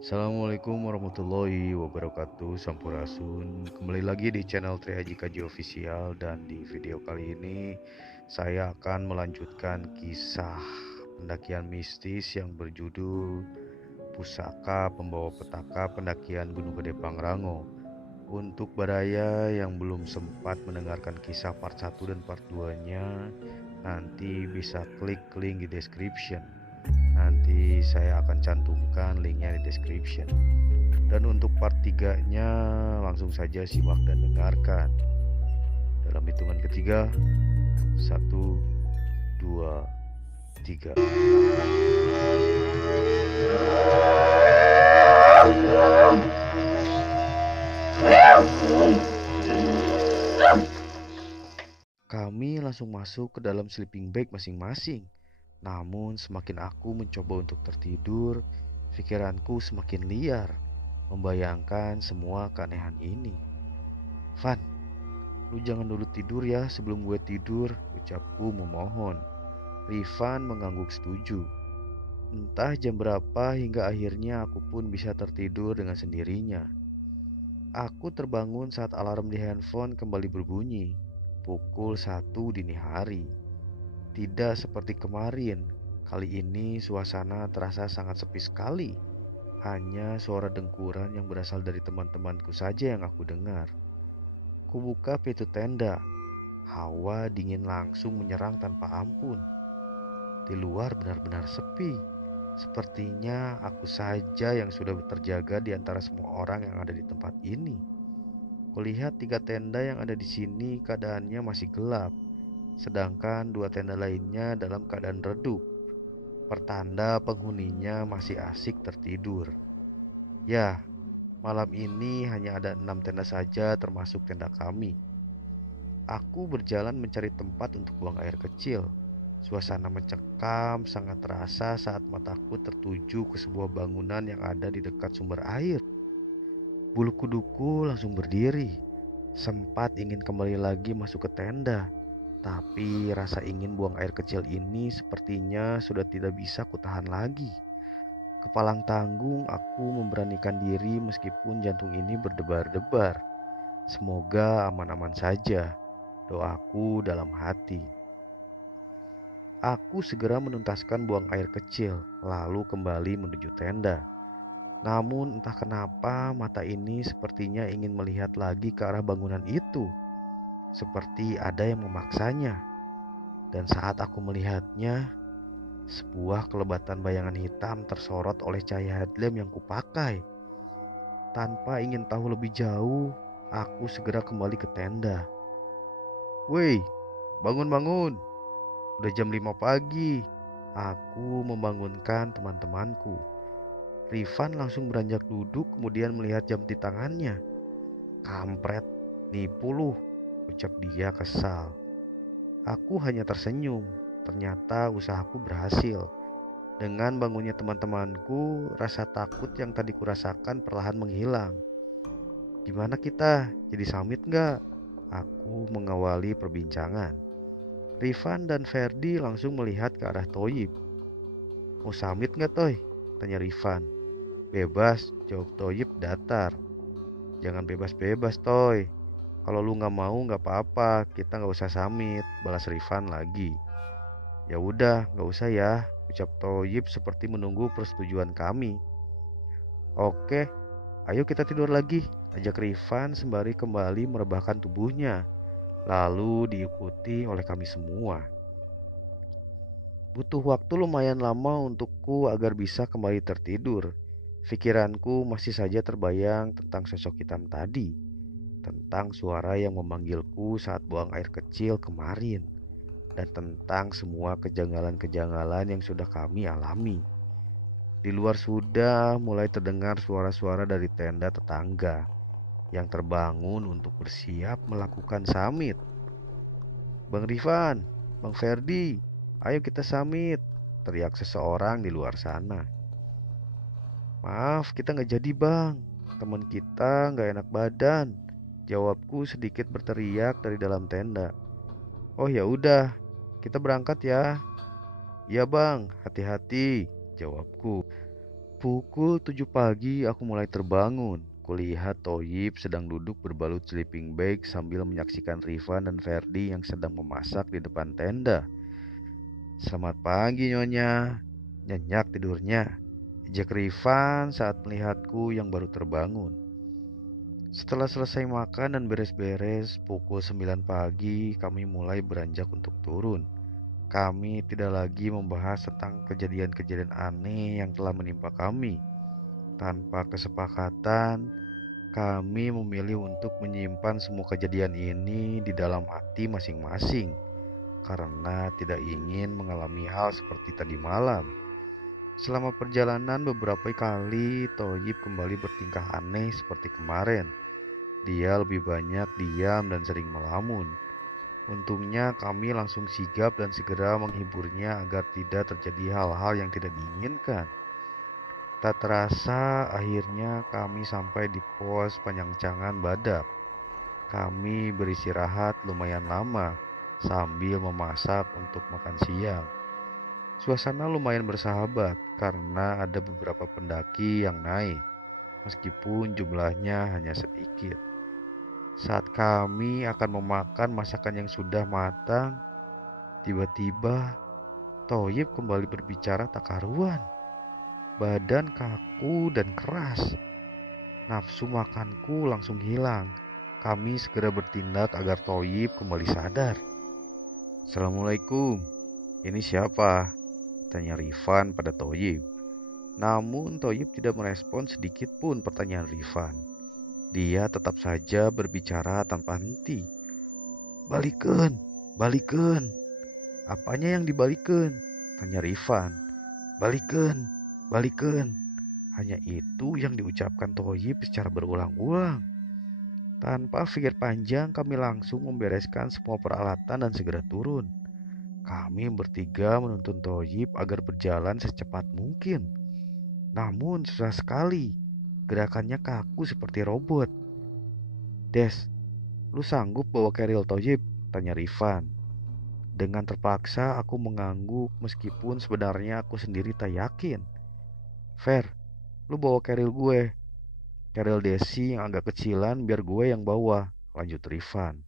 Assalamualaikum warahmatullahi wabarakatuh. Sampurasun. Kembali lagi di channel Tri Haji Kaji Official, dan di video kali ini saya akan melanjutkan kisah pendakian mistis yang berjudul Pusaka Pembawa Petaka Pendakian Gunung Gede Pangrango. Untuk baraya yang belum sempat mendengarkan kisah part 1 dan part 2-nya, nanti bisa klik link di description. Nanti saya akan cantumkan linknya di description. Dan untuk part 3-nya langsung saja simak dan dengarkan. Dalam hitungan ketiga, 1, 2, 3. Kami langsung masuk ke dalam sleeping bag masing-masing. Namun semakin aku mencoba untuk tertidur, pikiranku semakin liar, membayangkan semua keanehan ini. Van, lu jangan dulu tidur ya sebelum gue tidur, ucapku memohon. Rifan mengangguk setuju. Entah jam berapa hingga akhirnya aku pun bisa tertidur dengan sendirinya. Aku terbangun saat alarm di handphone kembali berbunyi. Pukul 1 dini hari. Tidak seperti kemarin. Kali ini suasana terasa sangat sepi sekali. Hanya suara dengkuran yang berasal dari teman-temanku saja yang aku dengar. Kubuka pintu tenda. Hawa dingin langsung menyerang tanpa ampun. Di luar benar-benar sepi. Sepertinya aku saja yang sudah terjaga di antara semua orang yang ada di tempat ini. Kulihat 3 tenda yang ada di sini keadaannya masih gelap, sedangkan 2 tenda lainnya dalam keadaan redup. Pertanda penghuninya masih asik tertidur. Ya, malam ini hanya ada 6 tenda saja termasuk tenda kami. Aku berjalan mencari tempat untuk buang air kecil. Suasana mencekam sangat terasa saat mataku tertuju ke sebuah bangunan yang ada di dekat sumber air. Bulu kuduku langsung berdiri. Sempat ingin kembali lagi masuk ke tenda, tapi rasa ingin buang air kecil ini sepertinya sudah tidak bisa kutahan lagi. Kepalang tanggung aku memberanikan diri meskipun jantung ini berdebar-debar. Semoga aman-aman saja, doaku dalam hati. Aku segera menuntaskan buang air kecil, lalu kembali menuju tenda. Namun entah kenapa mata ini sepertinya ingin melihat lagi ke arah bangunan itu. Seperti ada yang memaksanya. Dan saat aku melihatnya, sebuah kelebatan bayangan hitam tersorot oleh cahaya headlamp yang kupakai. Tanpa ingin tahu lebih jauh, aku segera kembali ke tenda. Woi, bangun-bangun. Udah jam 5 pagi. Aku membangunkan teman-temanku. Rifan langsung beranjak duduk kemudian melihat jam di tangannya. Kampret, nipu lu, ucap dia kesal. Aku hanya tersenyum. Ternyata usahaku berhasil. Dengan bangunnya teman-temanku, rasa takut yang tadi kurasakan perlahan menghilang. Gimana kita? Jadi summit gak? Aku mengawali perbincangan. Rifan dan Ferdi langsung melihat ke arah Toyib. Mau summit gak Toy? Tanya Rifan. Bebas, jawab Toyib datar. Jangan bebas-bebas Toy. Kalau lu gak mau gak apa-apa, kita gak usah summit, balas Rifan lagi. Ya udah, gak usah ya, ucap Toyib seperti menunggu persetujuan kami. Oke, ayo kita tidur lagi, ajak Rifan sembari kembali merebahkan tubuhnya. Lalu diikuti oleh kami semua. Butuh waktu lumayan lama untukku agar bisa kembali tertidur. Pikiranku masih saja terbayang tentang sosok hitam tadi, tentang suara yang memanggilku saat buang air kecil kemarin, dan tentang semua kejanggalan-kejanggalan yang sudah kami alami. Di luar sudah mulai terdengar suara-suara dari tenda tetangga yang terbangun untuk bersiap melakukan summit. Bang Rifan, Bang Ferdi, ayo kita summit, teriak seseorang di luar sana. Maaf, kita nggak jadi bang, teman kita nggak enak badan, jawabku sedikit berteriak dari dalam tenda. Oh ya udah, kita berangkat ya. Iya bang, hati-hati, jawabku. Pukul 7 pagi aku mulai terbangun. Kulihat Toyib sedang duduk berbalut sleeping bag sambil menyaksikan Rifan dan Ferdi yang sedang memasak di depan tenda. Selamat pagi Nyonya. Nyenyak tidurnya. Ejek Rifan saat melihatku yang baru terbangun. Setelah selesai makan dan beres-beres, pukul 9 pagi kami mulai beranjak untuk turun. Kami tidak lagi membahas tentang kejadian-kejadian aneh yang telah menimpa kami. Tanpa kesepakatan, kami memilih untuk menyimpan semua kejadian ini di dalam hati masing-masing karena tidak ingin mengalami hal seperti tadi malam. Selama perjalanan beberapa kali Toyib kembali bertingkah aneh seperti kemarin. Dia lebih banyak diam dan sering melamun. Untungnya kami langsung sigap dan segera menghiburnya agar tidak terjadi hal-hal yang tidak diinginkan. Tak terasa akhirnya kami sampai di pos Panjangcangan Badak. Kami beristirahat lumayan lama sambil memasak untuk makan siang. Suasana lumayan bersahabat karena ada beberapa pendaki yang naik, meskipun jumlahnya hanya sedikit. Saat kami akan memakan masakan yang sudah matang, tiba-tiba Toyib kembali berbicara tak karuan. Badan kaku dan keras. Nafsu makanku langsung hilang. Kami segera bertindak agar Toyib kembali sadar. Assalamualaikum, ini siapa? Tanya Rifan pada Toyib. Namun Toyib tidak merespon sedikit pun pertanyaan Rifan. Dia tetap saja berbicara tanpa henti. Balikan, balikan. Apanya yang dibalikan? Tanya Rifan. Balikan, balikan. Hanya itu yang diucapkan Toyib secara berulang-ulang. Tanpa pikir panjang kami langsung membereskan semua peralatan dan segera turun. Kami bertiga menuntun Toyib agar berjalan secepat mungkin. Namun susah sekali. Gerakannya kaku seperti robot. Des, lu sanggup bawa keril Toyib? Tanya Rifan. Dengan terpaksa aku mengangguk meskipun sebenarnya aku sendiri tak yakin. Fer, lu bawa keril gue. Keril Desi yang agak kecilan biar gue yang bawa. Lanjut Rifan.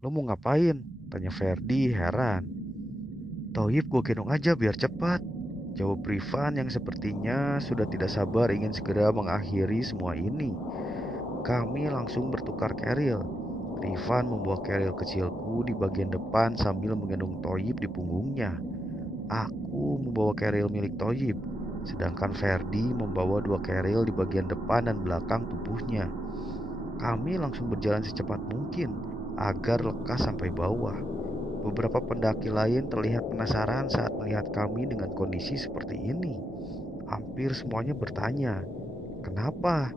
Lu mau ngapain? Tanya Ferdi heran. Toyib gue gendong aja biar cepat. Jawab Rifan yang sepertinya sudah tidak sabar ingin segera mengakhiri semua ini. Kami langsung bertukar keril. Rifan membawa keril kecilku di bagian depan sambil menggendong Toyib di punggungnya. Aku membawa keril milik Toyib, sedangkan Ferdi membawa dua keril di bagian depan dan belakang tubuhnya. Kami langsung berjalan secepat mungkin agar lekas sampai bawah. Beberapa pendaki lain terlihat penasaran saat melihat kami dengan kondisi seperti ini. Hampir semuanya bertanya, "Kenapa?"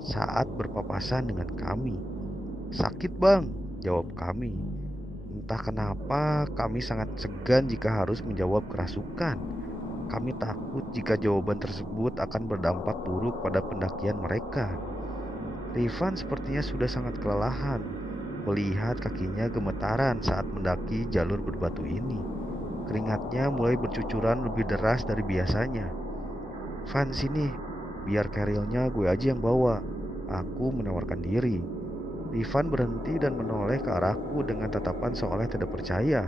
saat berpapasan dengan kami. "Sakit bang," jawab kami. Entah kenapa kami sangat segan jika harus menjawab kerasukan. Kami takut jika jawaban tersebut akan berdampak buruk pada pendakian mereka. Rifan sepertinya sudah sangat kelelahan. Melihat kakinya gemetaran saat mendaki jalur berbatu ini. Keringatnya mulai bercucuran lebih deras dari biasanya. "Van, sini, biar kerilnya gue aja yang bawa." Aku menawarkan diri. Rifan berhenti dan menoleh ke arahku dengan tatapan seolah tidak percaya.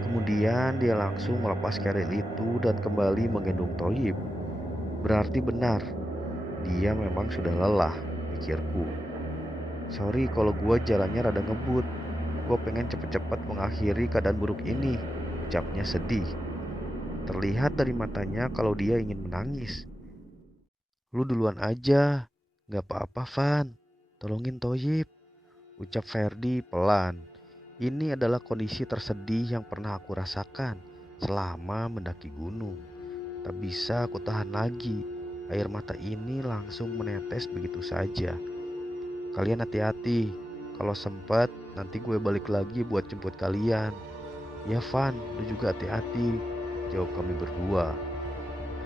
Kemudian dia langsung melepas keril itu dan kembali menggendong Toyib. Berarti benar, dia memang sudah lelah, pikirku. Sorry kalau gue jalannya rada ngebut. Gue pengen cepet-cepet mengakhiri keadaan buruk ini, ucapnya sedih. Terlihat dari matanya kalau dia ingin menangis. Lu duluan aja, gak apa-apa Van. Tolongin Toyib, ucap Ferdi pelan. Ini adalah kondisi tersedih yang pernah aku rasakan selama mendaki gunung. Tak bisa aku tahan lagi. Air mata ini langsung menetes begitu saja. Kalian hati-hati. Kalau sempat nanti gue balik lagi buat jemput kalian. Ya Van, lu juga hati-hati, jawab kami berdua.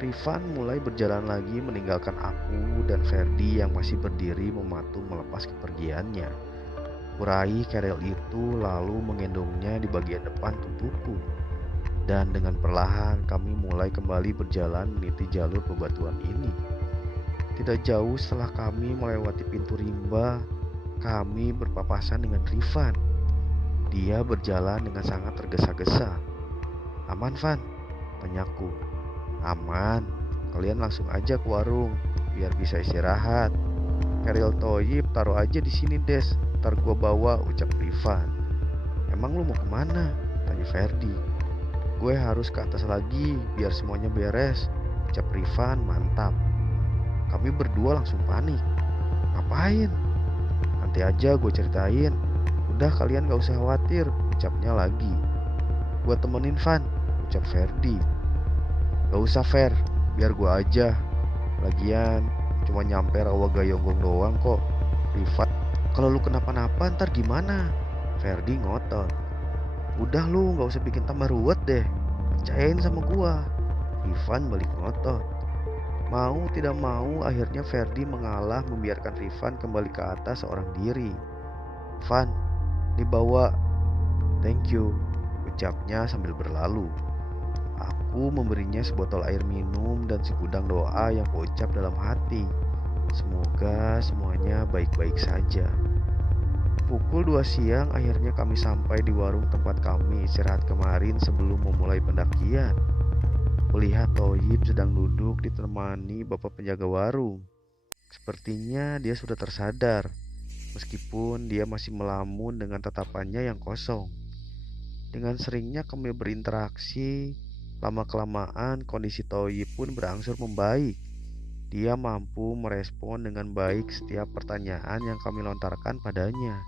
Rifan mulai berjalan lagi meninggalkan aku dan Ferdi yang masih berdiri mematung melepas kepergiannya. Kuraih keril itu lalu menggendongnya di bagian depan tubuhku. Dan dengan perlahan kami mulai kembali berjalan meniti jalur bebatuan ini. Tidak jauh setelah kami melewati pintu rimba, kami berpapasan dengan Rifan. Dia berjalan dengan sangat tergesa-gesa. "Aman, Van?" tanyaku. "Aman, kalian langsung aja ke warung, biar bisa istirahat. Keril Toyib taruh aja di sini, Des. Ntar gua bawa," ucap Rifan. "Emang lu mau kemana?" tanya Ferdi. "Gue harus ke atas lagi, biar semuanya beres," ucap Rifan mantap. Kami berdua langsung panik. "Ngapain?" "Nanti aja gue ceritain. Udah kalian gak usah khawatir," ucapnya lagi. "Gue temenin Van," ucap Ferdi. "Gak usah Fer, biar gue aja. Lagian cuma nyampe Rawagayonggong doang kok." Rifan, "Kalau lu kenapa-napa ntar gimana?" Ferdi ngotot. "Udah lu gak usah bikin tambah ruwet deh. Percayain sama gua." Rifan balik ngotot. Mau tidak mau akhirnya Ferdi mengalah membiarkan Rifan kembali ke atas seorang diri. "Van, dibawa." "Thank you," ucapnya sambil berlalu. Aku memberinya sebotol air minum dan segudang doa yang kuucap dalam hati. Semoga semuanya baik-baik saja. Pukul 2 siang akhirnya kami sampai di warung tempat kami istirahat kemarin sebelum memulai pendakian. Kulihat Toyib sedang duduk ditemani bapak penjaga warung. Sepertinya dia sudah tersadar, meskipun dia masih melamun dengan tatapannya yang kosong. Dengan seringnya kami berinteraksi, lama-kelamaan kondisi Toyib pun berangsur membaik. Dia mampu merespon dengan baik setiap pertanyaan yang kami lontarkan padanya.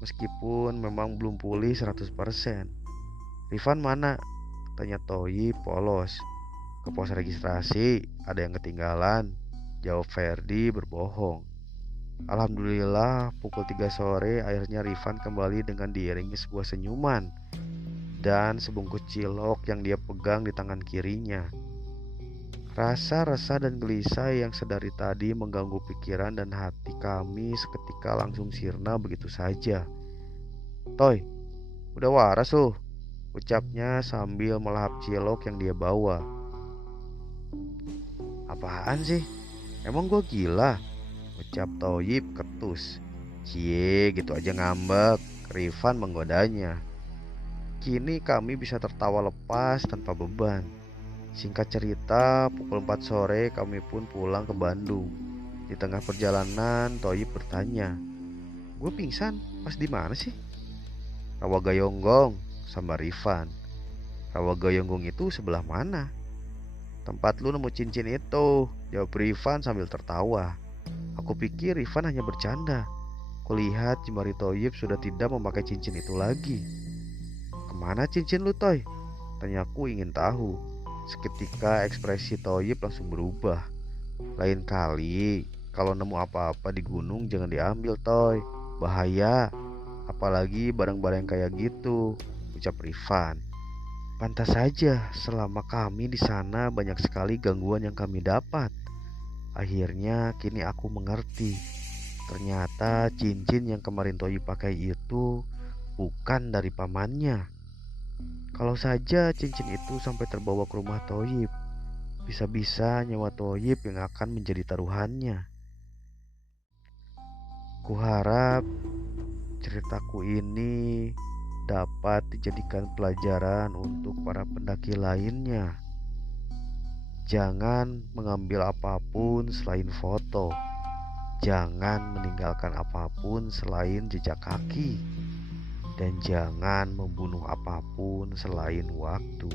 Meskipun memang belum pulih 100%. "Rifan mana?" tanya Toyib polos. "Ke pos registrasi, ada yang ketinggalan," jawab Ferdi berbohong. Alhamdulillah pukul 3 sore akhirnya Rifan kembali dengan diiringi sebuah senyuman dan sebungkus cilok yang dia pegang di tangan kirinya. Rasa resah dan gelisah yang sedari tadi mengganggu pikiran dan hati kami seketika langsung sirna begitu saja. "Toy, udah waras loh," ucapnya sambil melahap cilok yang dia bawa. "Apaan sih? Emang gue gila?" ucap Toyib ketus. "Cie, gitu aja ngambek," Rifan menggodanya. Kini kami bisa tertawa lepas tanpa beban. Singkat cerita, pukul 4 sore kami pun pulang ke Bandung. Di tengah perjalanan, Toyib bertanya, "Gue pingsan pas di mana sih?" "Rawagayonggong," sama Rifan. "Rawagayonggong itu sebelah mana?" "Tempat lu nemu cincin itu," jawab Rifan sambil tertawa. Aku pikir Rifan hanya bercanda. Kulihat jemari Toyib sudah tidak memakai cincin itu lagi. "Kemana cincin lu, Toy?" tanyaku ingin tahu. Seketika ekspresi Toyib langsung berubah. "Lain kali kalau nemu apa-apa di gunung jangan diambil, Toy. Bahaya, apalagi barang-barang kayak gitu," ucap Rifan. Pantas saja selama kami di sana banyak sekali gangguan yang kami dapat. Akhirnya kini aku mengerti. Ternyata cincin yang kemarin Toyib pakai itu bukan dari pamannya. Kalau saja cincin itu sampai terbawa ke rumah Toyib, bisa-bisa nyawa Toyib yang akan menjadi taruhannya. Kuharap ceritaku ini dapat dijadikan pelajaran untuk para pendaki lainnya. Jangan mengambil apapun selain foto. Jangan meninggalkan apapun selain jejak kaki. Dan jangan membunuh apapun selain waktu.